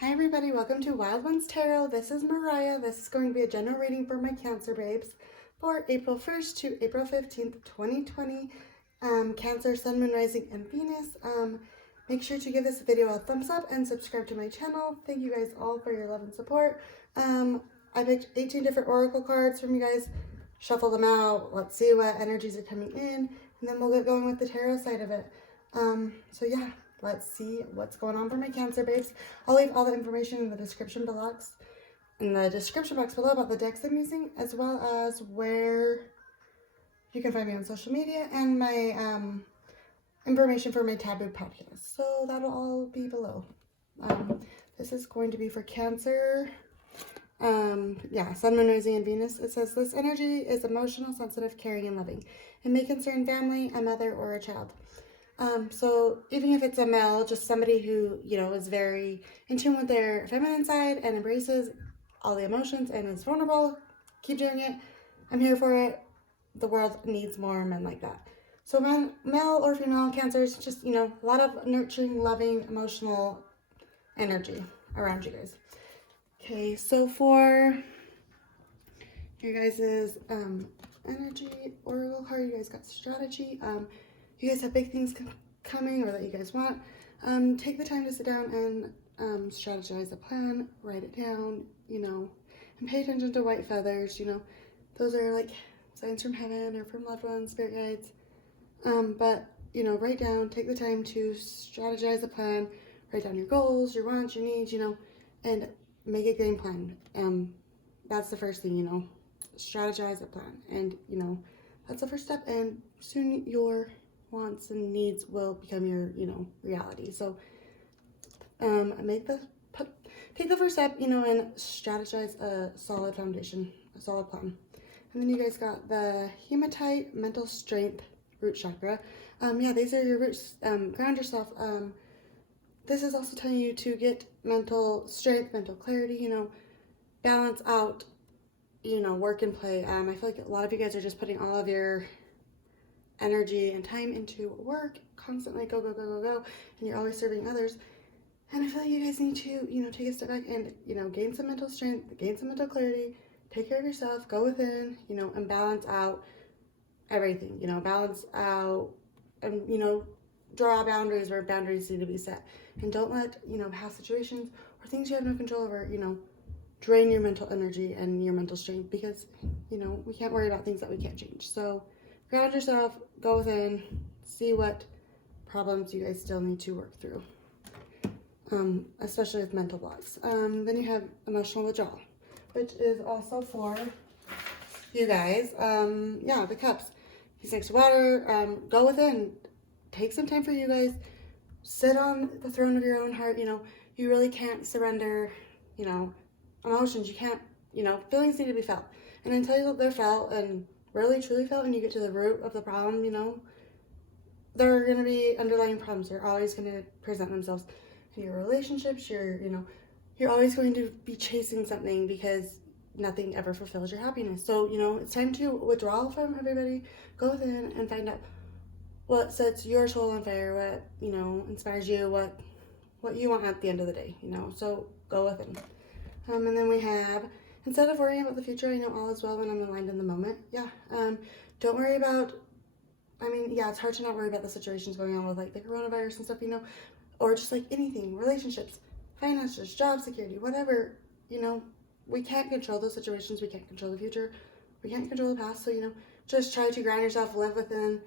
Hi everybody, welcome to Wild Ones Tarot. This is Mariah. This is going to be a general reading for my Cancer babes for April 1st to April 15th, 2020. Cancer, Sun, Moon, Rising, and Venus. Make sure to give this video a thumbs up and subscribe to my channel. Thank you guys all for your love and support. I picked 18 different oracle cards from you guys. Shuffle them out. Let's see what energies are coming in, and then we'll get going with the tarot side of it. So yeah. Let's see what's going on for my Cancer babes. I'll leave all the information in the description box below about the decks I'm using, as well as where you can find me on social media and my information for my Taboo podcast. So that'll all be below. This is going to be for Cancer. Yeah, Sun, Moon, Rising, and Venus. It says this energy is emotional, sensitive, caring, and loving. It may concern family, a mother, or a child. So even if it's a male, just somebody who, is very in tune with their feminine side and embraces all the emotions and is vulnerable, keep doing it. I'm here for it. The world needs more men like that. So male or female Cancers, just, a lot of nurturing, loving, emotional energy around you guys. Okay, so for your guys' energy oracle card, you guys got strategy. You guys have big things coming or that you guys want. Take the time to sit down and strategize a plan, write it down, and pay attention to white feathers. Those are like signs from heaven or from loved ones, spirit guides. But, write down, take the time to strategize a plan, write down your goals, your wants, your needs, and make a game plan. That's the first thing, strategize a plan. And, that's the first step. And soon your wants and needs will become your, reality. So, take the first step, and strategize a solid foundation, a solid plan. And then you guys got the hematite, mental strength, root chakra. Yeah, these are your roots. Ground yourself. This is also telling you to get mental strength, mental clarity, balance out, work and play. I feel like a lot of you guys are just putting all of your energy and time into work, constantly go, and you're always serving others. And I feel like you guys need to, take a step back and, gain some mental strength, gain some mental clarity, take care of yourself, go within, and balance out everything, balance out and, draw boundaries where boundaries need to be set. And don't let, past situations or things you have no control over, drain your mental energy and your mental strength, because, we can't worry about things that we can't change. So ground yourself, go within, see what problems you guys still need to work through, especially with mental blocks. Then you have emotional withdrawal, which is also for you guys. Yeah, the cups. He's next to water. Go within. Take some time for you guys. Sit on the throne of your own heart. You really can't surrender, emotions. You can't, feelings need to be felt. And until they're felt and really truly felt, and you get to the root of the problem, there are going to be underlying problems. They're always going to present themselves in your relationships. You're always going to be chasing something because nothing ever fulfills your happiness. So, it's time to withdraw from everybody, go within and find out what sets your soul on fire, what, inspires you, what you want at the end of the day, so go within. And then we have, instead of worrying about the future, I know all is well when I'm aligned in the moment. Yeah. Don't worry about, it's hard to not worry about the situations going on with like the coronavirus and stuff, or just like anything, relationships, finances, job security, whatever, we can't control those situations. We can't control the future. We can't control the past. So, just try to ground yourself, live within,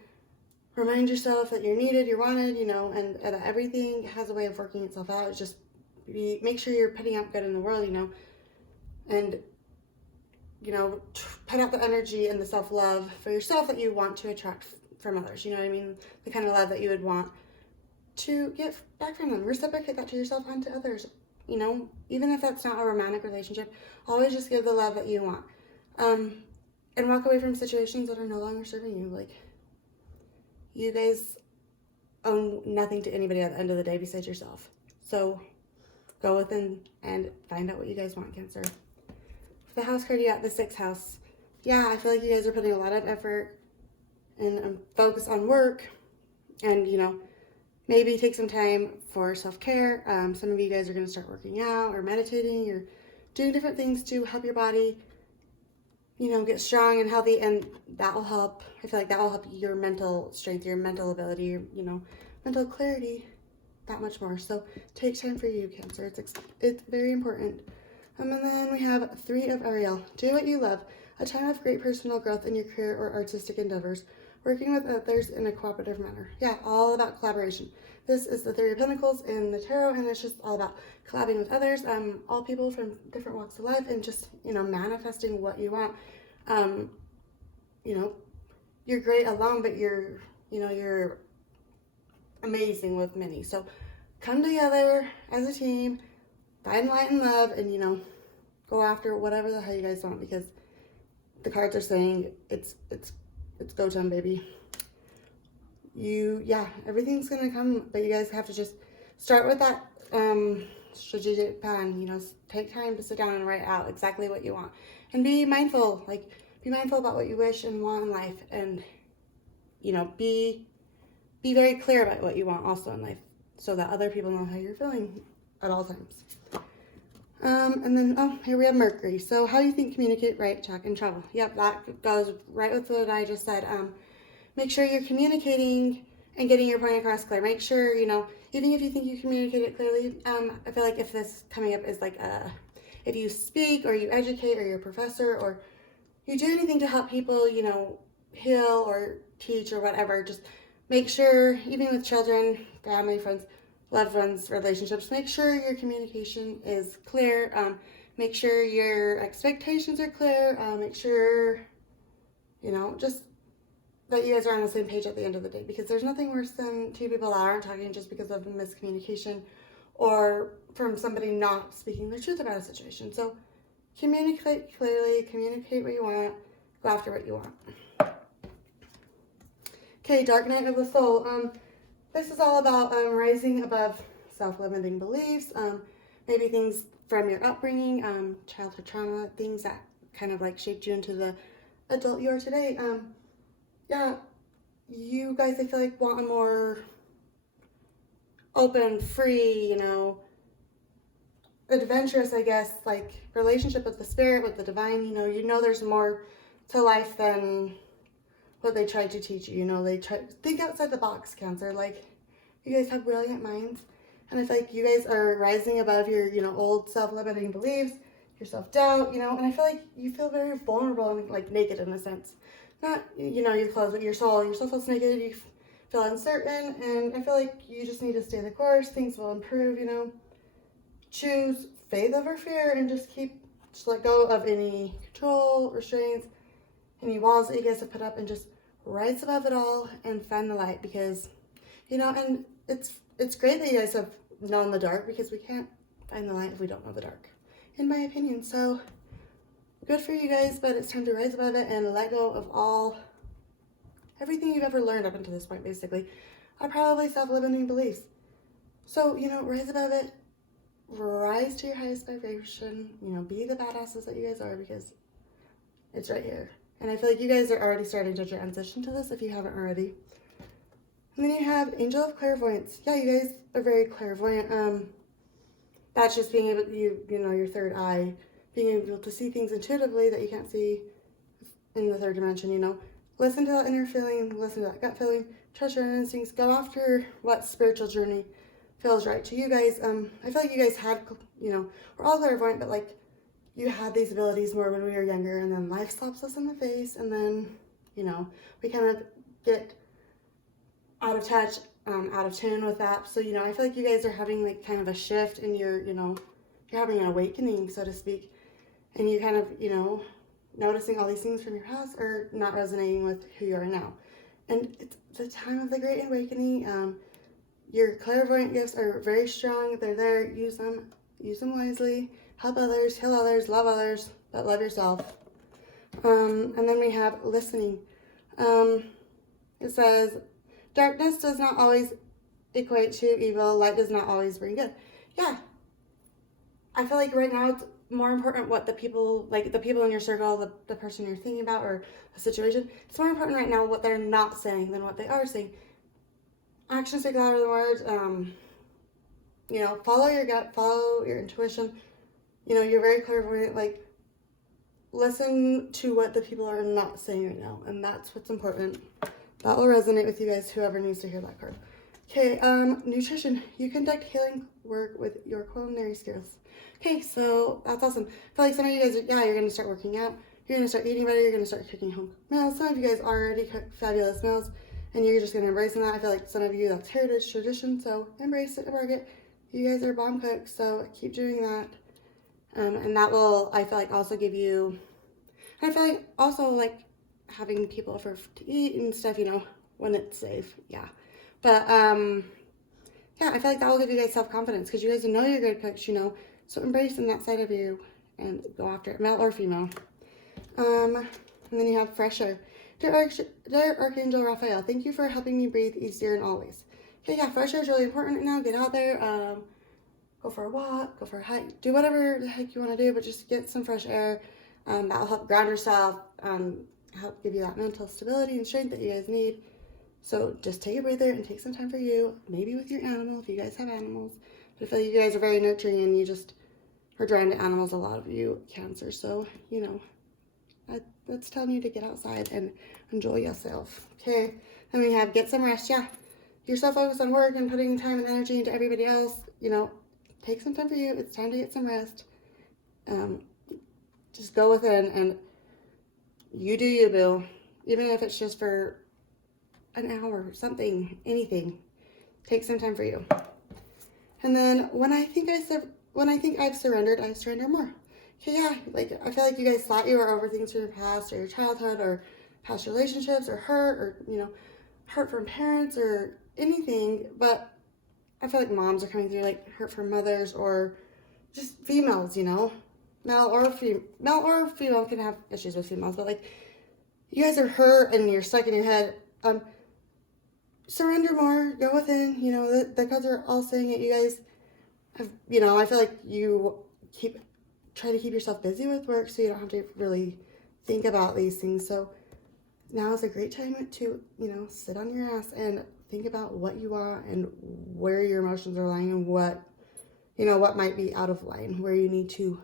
remind yourself that you're needed, you're wanted, and that everything has a way of working itself out. It's just make sure you're putting out good in the world, and, put out the energy and the self-love for yourself that you want to attract from others. The kind of love that you would want to get back from them. Reciprocate that to yourself and to others. Even if that's not a romantic relationship, always just give the love that you want. And walk away from situations that are no longer serving you. Like, you guys own nothing to anybody at the end of the day besides yourself. So go within and find out what you guys want, Cancer. For the house card, you got the 6th house. Yeah, I feel like you guys are putting a lot of effort and focus on work and, maybe take some time for self-care. Some of you guys are going to start working out or meditating or doing different things to help your body, you know, get strong and healthy, and that will help. I feel like that will help your mental strength, your mental ability, your, you know, mental clarity that much more. So take time for you, Cancer. It's very important. And then we have 3 of Ariel. Do what you love. A time of great personal growth in your career or artistic endeavors. Working with others in a cooperative manner. Yeah, all about collaboration. This is the 3 of Pentacles in the Tarot, and it's just all about collabing with others, all people from different walks of life, and just, you know, manifesting what you want. You know, you're great alone, but you're amazing with many. So come together as a team, find light and love, and, you know, go after whatever the hell you guys want, because the cards are saying it's go time, baby. Yeah, everything's gonna come, but you guys have to just start with that strategic plan. You know, take time to sit down and write out exactly what you want, and be mindful. Like, be mindful about what you wish and want in life, and, you know, be very clear about what you want also in life, so that other people know how you're feeling at all times. And then, oh, here we have Mercury. So how do you think communicate, write, check, and travel? Yep, that goes right with what I just said. Make sure you're communicating and getting your point across clear. Make sure, you know, even if you think you communicate it clearly, I feel like if this coming up is like, if you speak or you educate or you're a professor or you do anything to help people, you know, heal or teach or whatever, just make sure, even with children, family, friends, loved ones, relationships, make sure your communication is clear. Make sure your expectations are clear. Make sure, you know, just that you guys are on the same page at the end of the day, because there's nothing worse than 2 people that aren't talking just because of miscommunication or from somebody not speaking the truth about a situation. So communicate clearly, communicate what you want, go after what you want. Okay, Dark Night of the Soul. This is all about rising above self-limiting beliefs, maybe things from your upbringing, childhood trauma, things that kind of like shaped you into the adult you are today. Yeah, you guys, I feel like, want a more open, free, you know, adventurous, I guess, like relationship with the spirit, with the divine. You know there's more to life than what they tried to teach you. You know, they try think outside the box, Cancer. Like, you guys have brilliant minds, and I feel like you guys are rising above your, you know, old self-limiting beliefs, your self-doubt, you know, and I feel like you feel very vulnerable and like naked in a sense. Not, you know, your clothes, but your soul feels naked, you feel uncertain, and I feel like you just need to stay the course. Things will improve, you know. Choose faith over fear, and just let go of any control, restraints, any walls that you guys have put up, and just rise above it all and find the light, because, you know, and it's great that you guys have known the dark, because we can't find the light if we don't know the dark, in my opinion. So good for you guys, but it's time to rise above it and let go of everything you've ever learned up until this point, basically, are probably self-limiting beliefs. So, you know, rise above it, rise to your highest vibration, you know, be the badasses that you guys are, because it's right here. And I feel like you guys are already starting to transition to this if you haven't already. And then you have Angel of Clairvoyance. Yeah, you guys are very clairvoyant. That's just being able to, you know, your third eye, being able to see things intuitively that you can't see in the third dimension, you know. Listen to that inner feeling, listen to that gut feeling, trust your instincts, go after what spiritual journey feels right to you guys. I feel like you guys had, you know, we're all clairvoyant, but like, you had these abilities more when we were younger, and then life slaps us in the face, and then, you know, we kind of get out of touch, out of tune with that. So, you know, I feel like you guys are having like kind of a shift, and you're having an awakening, so to speak. And you're kind of, you know, noticing all these things from your past are not resonating with who you are now. And it's the time of the Great Awakening. Your clairvoyant gifts are very strong. They're there. Use them wisely. Help others, heal others, love others, but love yourself. And then we have listening. It says, darkness does not always equate to evil. Light does not always bring good. Yeah. I feel like right now it's more important what the people in your circle, the person you're thinking about, or a situation, it's more important right now what they're not saying than what they are saying. actions speak louder than words. You know, follow your gut, follow your intuition. You know, you're very clairvoyant. Like, listen to what the people are not saying right now, and that's what's important. That will resonate with you guys, whoever needs to hear that card. Okay, nutrition. You conduct healing work with your culinary skills. Okay, so that's awesome. I feel like some of you guys, you're going to start working out. You're going to start eating better. You're going to start cooking home meals. Some of you guys already cook fabulous meals, and you're just going to embrace that. I feel like some of you, that's heritage, tradition, so embrace it, embark it. You guys are bomb cooks, so keep doing that. And that will, I feel like, also give you, I feel like also like having people over to eat and stuff, you know, when it's safe. Yeah. But, yeah, I feel like that will give you guys self-confidence because you guys know you're good cooks, you know, so embracing that side of you and go after it, male or female. And then you have fresh air. Dear Archangel Raphael, thank you for helping me breathe easier and always. Okay, yeah, fresh air is really important right now. Get out there, go for a walk, go for a hike, do whatever the heck you want to do, but just get some fresh air. That'll help ground yourself, help give you that mental stability and strength that you guys need. So just take a breather and take some time for you, maybe with your animal if you guys have animals. But I feel like you guys are very nurturing and you just are drawn to animals, a lot of you Cancer. So, you know, that's telling you to get outside and enjoy yourself. Okay, then we have get some rest. Yeah, you're so focused on work and putting time and energy into everybody else, you know, take some time for you. It's time to get some rest. Just go within and you do you, boo. Even if it's just for an hour, something, anything. Take some time for you. And then when I think I've surrendered, I surrender more. Okay, yeah, like I feel like you guys thought you were over things from your past or your childhood or past relationships or hurt or, you know, hurt from parents or anything, but I feel like moms are coming through, like hurt from mothers or just females, you know, male or female can have issues with females, but like you guys are hurt and you're stuck in your head. Surrender more, go within, you know, the cards are all saying it. You guys have, you know, I feel like you try to keep yourself busy with work so you don't have to really think about these things. So now is a great time to, you know, sit on your ass and think about what you want and where your emotions are lying and what, you know, what might be out of line, where you need to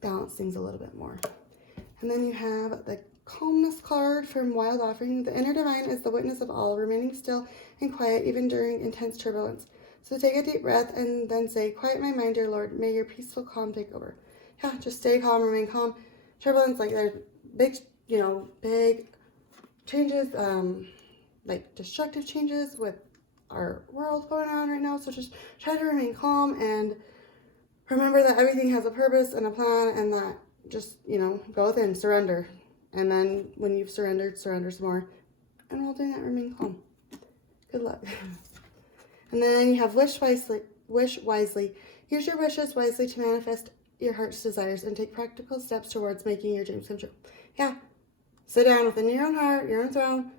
balance things a little bit more. And then you have the Calmness card from Wild Offering. The inner divine is the witness of all, remaining still and quiet even during intense turbulence. So take a deep breath and then say, quiet my mind, dear Lord. May your peaceful calm take over. Yeah, just stay calm, remain calm. Turbulence, like there's big, you know, big changes, like destructive changes with our world going on right now. So just try to remain calm and remember that everything has a purpose and a plan, and that just, you know, go within, surrender. And then when you've surrendered, surrender some more. And while doing that, remain calm. Good luck. And then you have wish wisely. Use your wishes wisely to manifest your heart's desires and take practical steps towards making your dreams come true. Yeah. Sit down within your own heart, your own throne.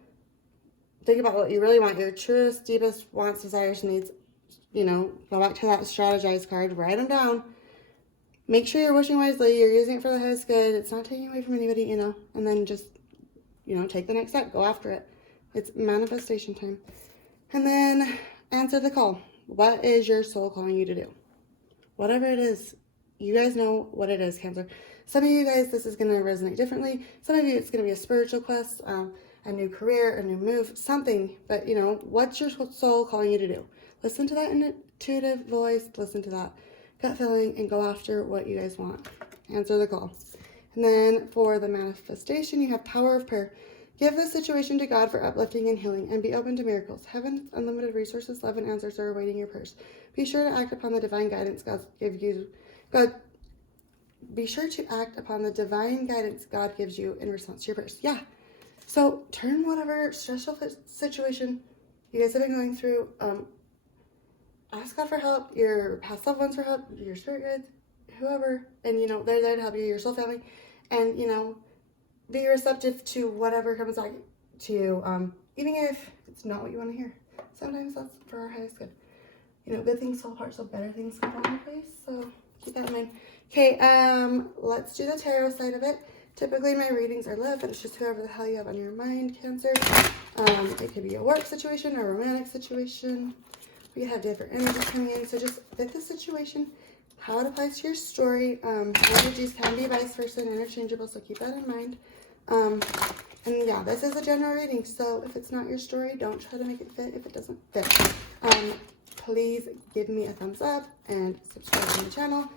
Think about what you really want, your truest, deepest wants, desires, needs. You know, go back to that strategize card. Write them down. Make sure you're wishing wisely. You're using it for the highest good. It's not taking away from anybody, you know. And then just, you know, take the next step. Go after it. It's manifestation time. And then answer the call. What is your soul calling you to do? Whatever it is, you guys know what it is, Cancer. Some of you guys, this is going to resonate differently. Some of you, it's going to be a spiritual quest, a new career, a new move, something. But, you know, what's your soul calling you to do? Listen to that intuitive voice. Listen to that gut feeling and go after what you guys want. Answer the call. And then for the manifestation, you have power of prayer. Give the situation to God for uplifting and healing, and be open to miracles. Heaven's unlimited resources, love, and answers are awaiting your prayers. Be sure to act upon the divine guidance Be sure to act upon the divine guidance God gives you in response to your prayers. Yeah. So turn whatever stressful situation you guys have been going through. Ask God for help, your past loved ones for help, your spirit guides, whoever, and, you know, they're there to help you, your soul family, and, you know, be receptive to whatever comes back to you, even if it's not what you want to hear. Sometimes that's for our highest good. You know, good things fall apart, so better things come into place, so keep that in mind. Okay, let's do the tarot side of it. Typically, my readings are love, but it's just whoever the hell you have on your mind, Cancer. It could be a work situation or a romantic situation. We have different energies coming in. So just fit the situation, how it applies to your story. Energies can be vice versa and interchangeable, so keep that in mind. And yeah, this is a general reading, so if it's not your story, don't try to make it fit if it doesn't fit. Please give me a thumbs up and subscribe to the channel.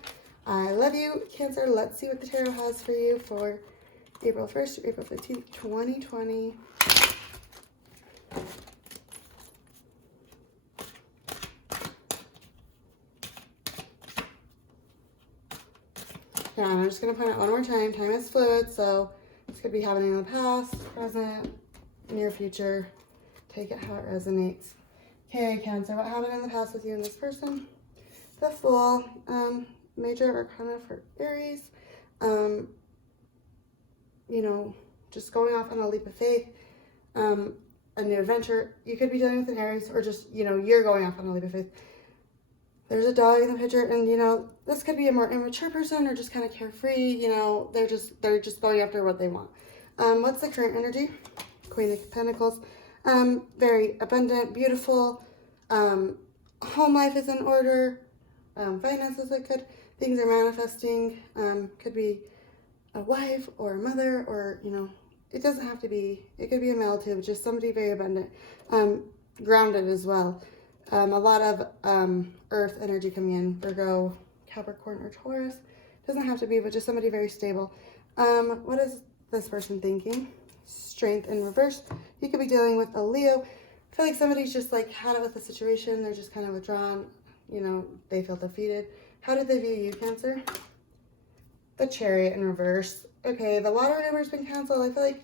I love you, Cancer. Let's see what the tarot has for you for April 1st to April 15th, 2020. Yeah, and I'm just going to point out one more time, time is fluid, so this could be happening in the past, present, near future. Take it how it resonates. Okay, Cancer, what happened in the past with you and this person? The Fool, Major Arcana for Aries. You know, just going off on a leap of faith, a new adventure. You could be dealing with an Aries, or just, you know, you're going off on a leap of faith. There's a dog in the picture, and, you know, this could be a more immature person or just kind of carefree. You know, they're just going after what they want. What's the current energy? Queen of Pentacles. Very abundant, beautiful. Home life is in order. Finances are good. Things are manifesting. Could be a wife or a mother, or, you know, it doesn't have to be. It could be a male too, just somebody very abundant. Grounded as well. A lot of earth energy coming in. Virgo, Capricorn, or Taurus. Doesn't have to be, but just somebody very stable. What is this person thinking? Strength in reverse. You could be dealing with a Leo. I feel like somebody's just like had it with the situation. They're just kind of withdrawn. You know, they feel defeated. How did they view you, Cancer? The Chariot in reverse. Okay, the water number's been canceled. I feel like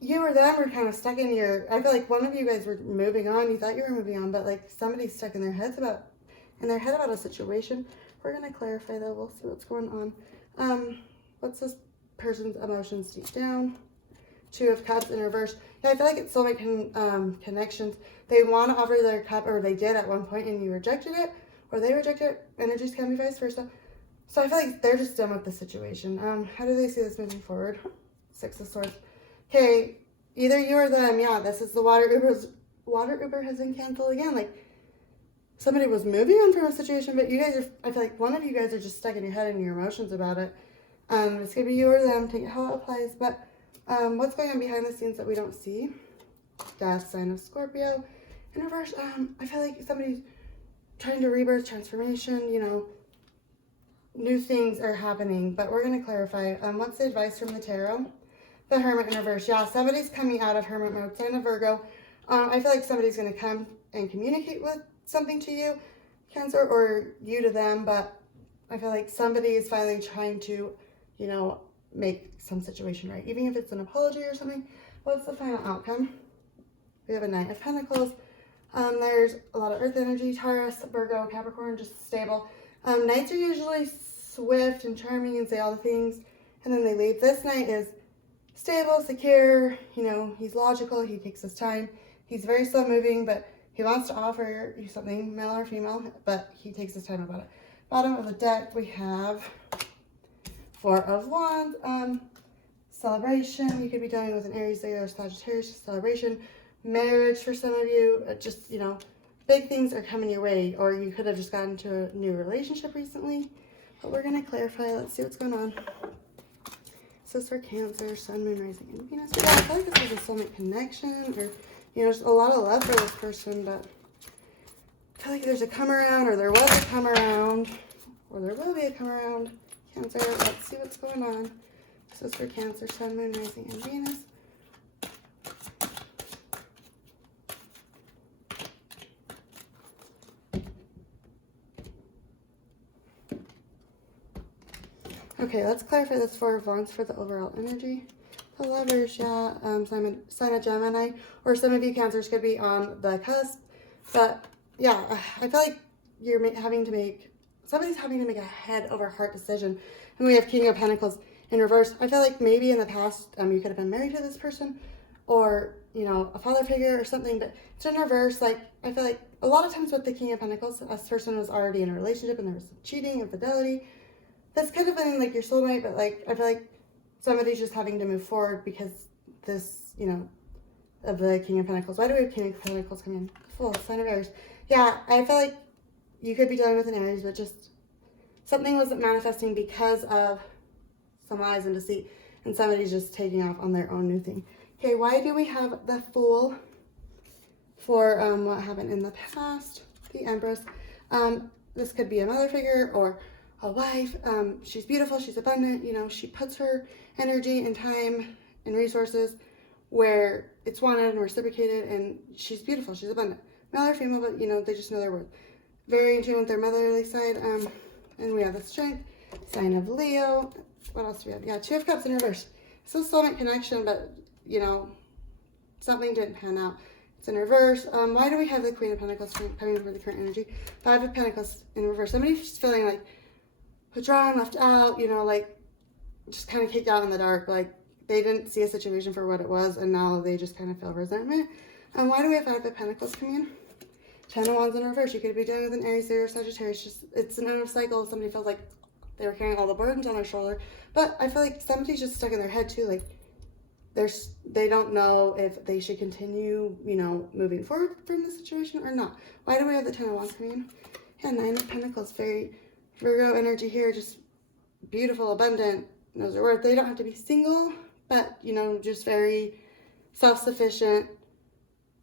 you or them were kind of stuck in your, I feel like one of you guys were moving on. You thought you were moving on, but like somebody's stuck in their head about a situation. We're going to clarify though. We'll see what's going on. What's this person's emotions deep down? Two of Cups in reverse. Yeah, I feel like it's soulmate connections. They want to offer their cup, or they did at one point, and you rejected it, or they rejected it. Energies can be vice versa. So I feel like they're just done with the situation. How do they see this moving forward? Six of Swords. Okay, either you or them. Yeah, this is the water Uber has been canceled again. Like, somebody was moving on from a situation, but you guys are, I feel like one of you guys are just stuck in your head and your emotions about it. It's going to be you or them. Take it how it applies. But what's going on behind the scenes that we don't see? Death, sign of Scorpio. In reverse, I feel like somebody's trying to rebirth, transformation, you know, new things are happening. But we're going to clarify. What's the advice from the tarot? The Hermit in reverse. Yeah, somebody's coming out of Hermit mode. Sign of Virgo. I feel like somebody's going to come and communicate with something to you, Cancer, or you to them. But I feel like somebody is finally trying to, you know, make some situation right. Even if it's an apology or something. What's the final outcome? We have a Knight of Pentacles. There's a lot of earth energy. Taurus, Virgo, Capricorn, just stable. Knights are usually swift and charming and say all the things, and then they leave. This Knight is stable, secure, you know, he's logical, he takes his time. He's very slow moving, but he wants to offer you something, male or female, but he takes his time about it. Bottom of the deck, we have Four of Wands. Celebration. You could be dealing with an Aries, Leo, or Sagittarius. Celebration. Marriage for some of you. Just, you know, big things are coming your way, or you could have just gotten into a new relationship recently. But we're going to clarify. Let's see what's going on. So for Cancer, Sun, Moon, Rising, and Venus. Yeah, I feel like this is a soulmate connection, or, you know, just a lot of love for this person, but I feel like there's a come around, or there was a come around, or there will be a come around. Cancer, let's see what's going on. This is for Cancer, Sun, Moon, Rising, and Venus. Okay, let's clarify this Four of Wands for the overall energy. The Lovers, yeah, sign of Gemini, or some of you Cancers could be on the cusp, but yeah, I feel like you're somebody's having to make a head over heart decision. And we have King of Pentacles in reverse. I feel like maybe in the past, you could have been married to this person, or, you know, a father figure or something, but it's in reverse. Like, I feel like a lot of times with the King of Pentacles, this person was already in a relationship and there was cheating, infidelity. This could have been like your soulmate, but like, I feel like somebody's just having to move forward because this, you know, of the King of Pentacles. Why do we have King of Pentacles come in? Full sign of Aries. Yeah, I feel like you could be dealing with an Aries, but just something wasn't manifesting because of some lies and deceit, and somebody's just taking off on their own new thing. Okay, why do we have the Fool for what happened in the past? The Empress. This could be a mother figure or a wife. She's beautiful, she's abundant, you know, she puts her energy and time and resources where it's wanted and reciprocated, and she's beautiful, she's abundant. Male or female, but you know, they just know their worth. Very in tune with their motherly side. And we have the Strength, sign of Leo. What else do we have? Yeah, Two of Cups in reverse. It's a soulmate connection, but you know, something didn't pan out. It's in reverse. Why do we have the Queen of Pentacles coming for the current energy? Five of Pentacles in reverse. Somebody's just feeling like withdrawn, left out, you know, like just kind of kicked out in the dark. Like they didn't see a situation for what it was, and now they just kind of feel resentment. Why do we have Five of Pentacles coming in? Ten of Wands in reverse. You could be dealing with an Aries, Leo, or Sagittarius. Just it's an end of cycle. Somebody feels like they were carrying all the burdens on their shoulder, but I feel like somebody's just stuck in their head too. Like they don't know if they should continue, you know, moving forward from the situation or not. Why do we have the Ten of Wands coming in? Yeah, Nine of Pentacles. Very Virgo energy here. Just beautiful, abundant, knows their worth. They don't have to be single, but you know, just very self-sufficient.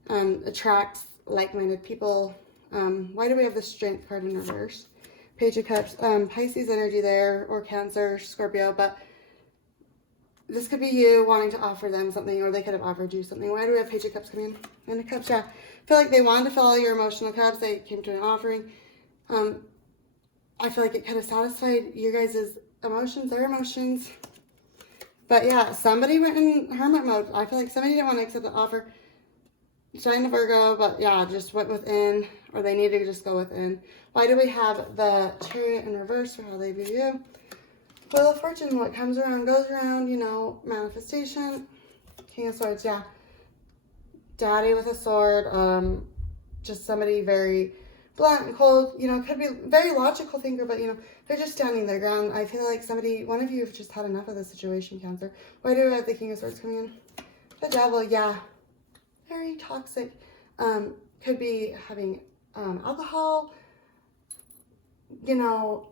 Attracts like-minded people. Why do we have the Strength card in reverse? Page of Cups. Pisces energy there, or Cancer, Scorpio, but this could be you wanting to offer them something, or they could have offered you something. Why do we have Page of Cups coming in? And the Cups, yeah. I feel like they wanted to follow your emotional cups. They came to an offering. I feel like it could have satisfied your guys' emotions, their emotions. But yeah, somebody went in hermit mode. I feel like somebody didn't want to accept the offer. Sign of Virgo, but yeah, just went within, or they need to just go within. Why do we have the Chariot in reverse for how they view you? Wheel of Fortune, what comes around goes around, you know, manifestation. King of Swords, yeah. Daddy with a sword, just somebody very blunt and cold, you know, could be very logical thinker, but you know, they're just standing their ground. I feel like one of you have just had enough of the situation, Cancer. Why do we have the King of Swords coming in? The Devil, yeah. Very toxic. Could be having alcohol, you know,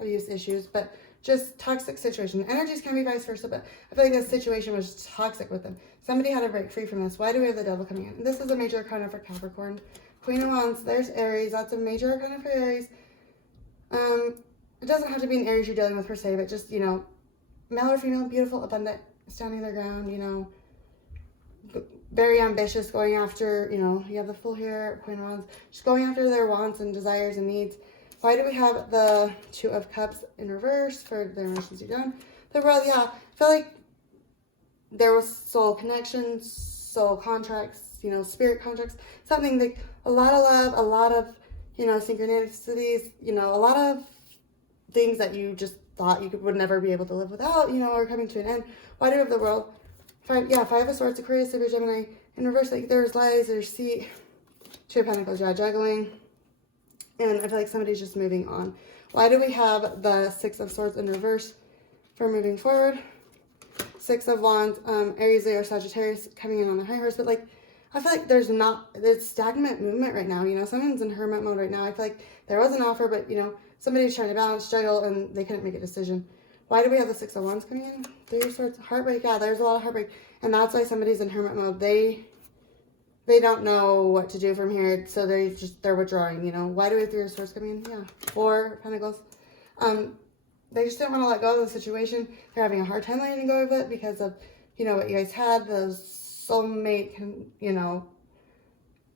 abuse issues, but just toxic situation. Energies can be vice versa, but I feel like this situation was toxic with them. Somebody had to break free from this. Why do we have the Devil coming in? This is a major arcana for Capricorn. Queen of Wands, there's Aries. That's a major arcana for Aries. It doesn't have to be an Aries you're dealing with per se, but just, you know, male or female, beautiful, abundant, standing their ground, you know, very ambitious, going after, you know, you have the Fool here, Queen of Wands, just going after their wants and desires and needs. Why do we have the Two of Cups in reverse for their emotions done? The World, yeah, I feel like there was soul connections, soul contracts, you know, spirit contracts, something like a lot of love, a lot of, you know, synchronicities, you know, a lot of things that you just thought you would never be able to live without, you know, are coming to an end. Why do we have the World? Five of Swords, Aquarius, Libra, Gemini, in reverse, like there's lies, there's Two of Pentacles, yeah, juggling, and I feel like somebody's just moving on. Why do we have the Six of Swords in reverse for moving forward? Six of Wands, Aries, Leo, Sagittarius coming in on the high horse, but like, I feel like there's stagnant movement right now, you know, someone's in hermit mode right now. I feel like there was an offer, but you know, somebody's trying to balance, juggle, and they couldn't make a decision. Why do we have the Six of Wands coming in? Three of Swords, heartbreak, yeah, there's a lot of heartbreak. And that's why somebody's in hermit mode. They don't know what to do from here, so they're withdrawing, you know. Why do we have Three of Swords coming in? Yeah, Four of Pentacles. They just didn't want to let go of the situation. They're having a hard time letting go of it because of, you know, what you guys had, the soulmate, you know,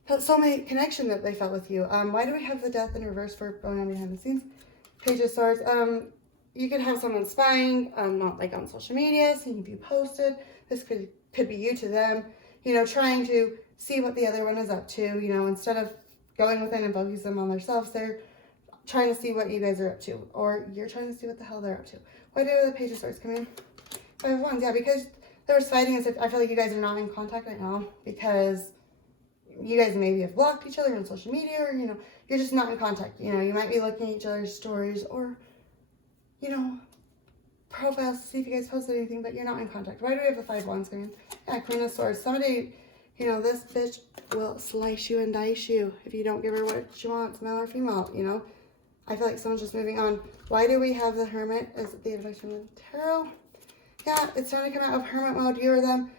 soulmate connection that they felt with you. Why do we have the Death in reverse for going on behind the scenes? Page of Swords. You could have someone spying, not like on social media, seeing if you posted. This could be you to them, you know, trying to see what the other one is up to, you know, instead of going within and focusing them on themselves, they're trying to see what you guys are up to, or you're trying to see what the hell they're up to. Why do the Page of Swords come in? Five of Wands, yeah, because there was fighting, as if I feel like you guys are not in contact right now, because you guys maybe have blocked each other on social media, or, you know, you're just not in contact. You know, you might be looking at each other's stories, or, you know, profiles to see if you guys posted anything, but you're not in contact. Why do we have the 5 wands coming in? Yeah, Queen of Swords. Somebody, you know, this bitch will slice you and dice you if you don't give her what she wants, male or female, you know? I feel like someone's just moving on. Why do we have the Hermit as the advice from the tarot? Yeah, it's time to come out of hermit mode. You or them.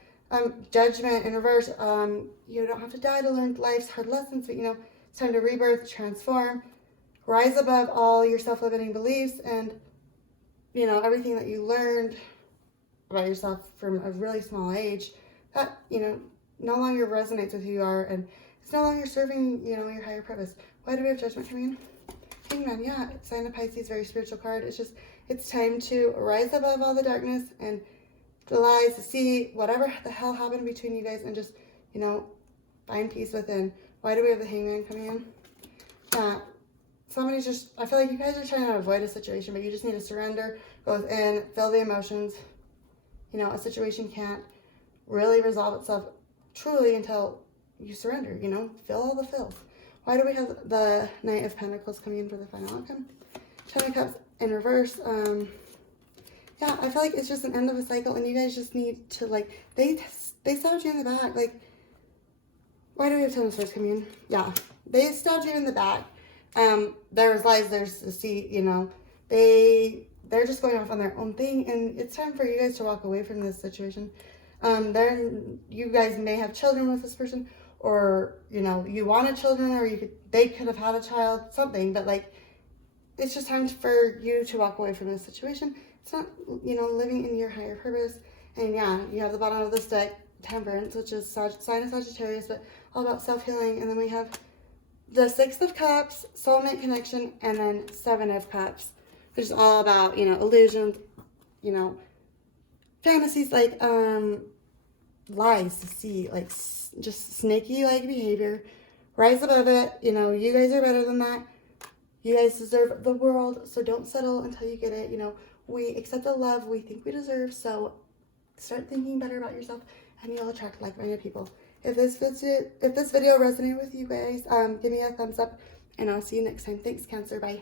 Judgment in reverse. You don't have to die to learn life's hard lessons, but, you know, it's time to rebirth, transform, rise above all your self-limiting beliefs and, you know, everything that you learned about yourself from a really small age that, you know, no longer resonates with who you are and it's no longer serving, you know, your higher purpose. Why do we have Judgment coming in? Hangman, yeah, sign of Pisces, very spiritual card. It's just, it's time to rise above all the darkness and the lies, to see whatever the hell happened between you guys and just, you know, find peace within. Why do we have the Hangman coming in? Yeah, somebody's just, I feel like you guys are trying to avoid a situation, but you just need to surrender, go within, feel the emotions. You know, a situation can't really resolve itself truly until you surrender, you know, feel all the feels. Why do we have the Knight of Pentacles coming in for the final outcome? Ten of Cups in reverse. Yeah, I feel like it's just an end of a cycle and you guys just need to, like, they stabbed you in the back. Like, why do we have Ten of Swords coming in? Yeah, they stabbed you in the back. There's lies, there's deceit, you know. They're just going off on their own thing and it's time for you guys to walk away from this situation. You guys may have children with this person or, you know, you wanted children or they could have had a child, something, but like, it's just time for you to walk away from this situation. It's not, you know, living in your higher purpose. And yeah, you have the bottom of this deck, Temperance, which is sign of Sagittarius, but all about self-healing. And then we have the Six of Cups, soulmate connection, and then Seven of Cups, which is all about, you know, illusions, you know, fantasies, like, lies, deceit, like, just snaky-like behavior. Rise above it. You know, you guys are better than that. You guys deserve the world, so don't settle until you get it. You know, we accept the love we think we deserve, so start thinking better about yourself, and you'll attract like-minded people. If this video resonated with you guys, give me a thumbs up, and I'll see you next time. Thanks, Cancer. Bye.